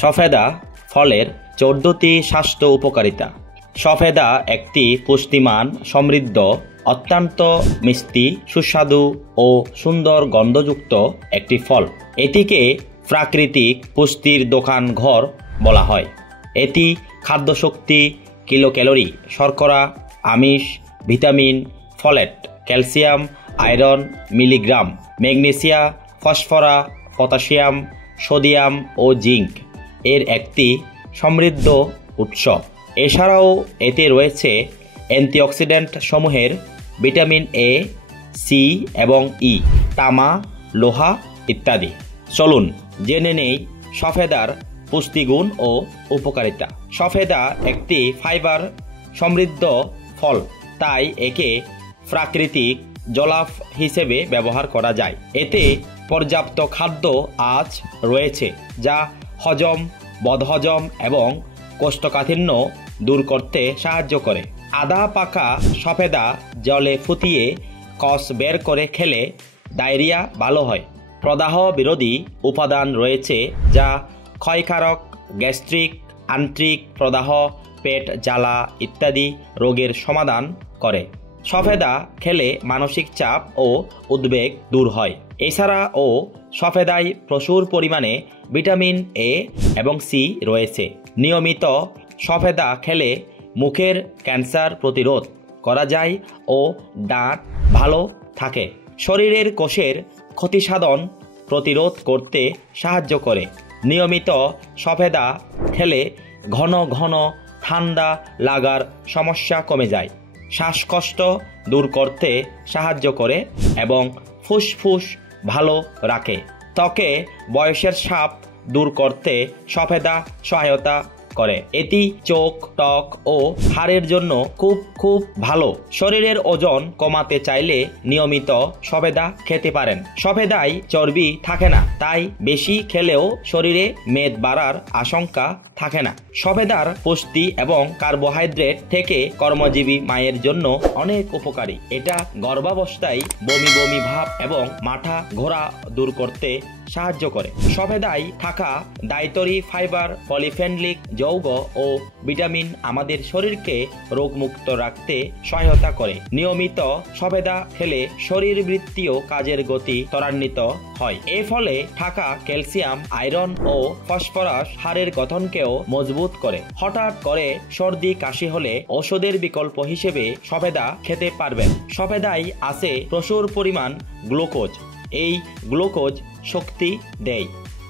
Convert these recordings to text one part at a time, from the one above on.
সফেদা ফলের 14টি স্বাস্থ্য উপকারিতা। সফেদা একটি পুষ্টিমান সমৃদ্ধ, অত্যন্ত মিষ্টি, সুস্বাদু ও সুন্দর গন্ধযুক্ত একটি ফল। এটিকে প্রাকৃতিক পুষ্টির দোকান ঘর বলা হয়। এটি খাদ্যশক্তি, কিলোক্যালোরি, শর্করা, আমিষ, vitamin, folate, calcium, iron, milligram, magnesium, phosphorus, potassium, sodium ও জিঙ্ক এর একটি সমৃদ্ধ উৎস। এছাড়াও এতে রয়েছে অ্যান্টিঅক্সিডেন্ট সমূহের ভিটামিন এ, সি এবং ই, তামা, লোহা ইত্যাদি। চলুন জেনে নেই সফেদার পুষ্টিগুণ ও উপকারিতা। সফেদা একটি ফাইবার সমৃদ্ধ ফল, তাই একে প্রাকৃতিক জলাফ হিসেবে ব্যবহার করা যায়। এতে পর্যাপ্ত খাদ্য আঁশ রয়েছে যা হজম, বদহজম এবং কোষ্ঠকাঠিন্য দূর করতে সাহায্য করে। আধা পাকা সফেদা জলে ফুটিয়ে কষ বের করে খেলে ডায়রিয়া ভালো হয়। প্রদাহ বিরোধী উপাদান রয়েছে যা ক্ষয়কারক, গ্যাস্ট্রিক, আন্ত্রিক প্রদাহ, পেট জ্বালা ইত্যাদি রোগের সমাধান করে। সফেদা খেলে মানসিক চাপ ও উদ্বেগ দূর হয়। এছাড়াও সফেদায় প্রচুর পরিমাণে ভিটামিন এ এবং সি রয়েছে। নিয়মিত সফেদা খেলে মুখের ক্যান্সার প্রতিরোধ করা যায় ও দাঁত ভালো থাকে। শরীরের কোষের ক্ষতিসাধন প্রতিরোধ করতে সাহায্য করে। নিয়মিত সফেদা খেলে ঘন ঘন ঠান্ডা লাগার সমস্যা কমে যায়, শ্বাসকষ্ট দূর করতে সাহায্য করে এবং ফুসফুস ভালো রাখে। ত্বকে বয়সের ছাপ দূর করতে সফেদা সহায়তা করে। এটি চোখ, ত্বক ও হাড়ের জন্য খুব ভালো। শরীরের ওজন কমাতে চাইলে নিয়মিত সফেদা খেতে পারেন। সফেদায় চর্বি থাকে না, তাই বেশি খেলেও শরীরে মেদ বাড়ার আশঙ্কা থাকে না। সফেদার পুষ্টি এবং কার্বোহাইড্রেট থেকে কর্মজীবী মায়ের জন্য অনেক উপকারী। এটা গর্ভাবস্থায় বমি বমি ভাব এবং মাথা ঘোরা দূর করতে সাহায্য করে। সফেদায় থাকা ডায়েটরি ফাইবার, পলিফেনলিক যৌগ ও ভিটামিন আমাদের শরীরকে রোগমুক্ত রাখতে সহায়তা করে। নিয়মিত সফেদা খেলে শরীরবৃত্তীয় কাজের গতি ত্বরান্বিত হয়। এর ফলে থাকা ক্যালসিয়াম, আয়রন ও ফসফরাস হাড়ের গঠনকেও মজবুত করে। হঠাৎ করে সর্দি কাশি হলে ওষুধের বিকল্প হিসেবে সফেদা খেতে পারবেন। সফেদায় আছে প্রচুর পরিমাণ গ্লুকোজ। এই গ্লুকোজ শক্তি দেয়,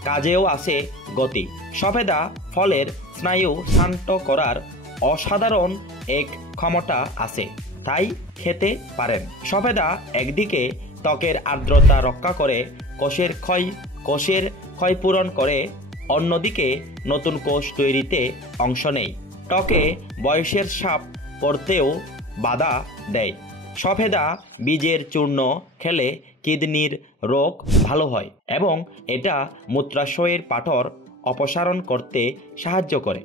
কাজেও আছে গতি। সফেদা ফলের স্নায়ু শান্ত করার অসাধারণ এক ক্ষমতা আছে, তাই খেতে পারেন। সফেদা একদিকে ত্বকের আর্দ্রতা রক্ষা করে, কোষের ক্ষয়পূরণ করে, অন্যদিকে নতুন কোষ তৈরিতে অংশ নেয়। ত্বকে বয়সের ছাপ পড়তেও বাধা দেয়। সফেদা বীজের চূর্ণ খেলে কিডনির রোগ ভালো হয় এবং এটা মূত্রাশয়ের পাথর অপসারণ করতে সাহায্য করে।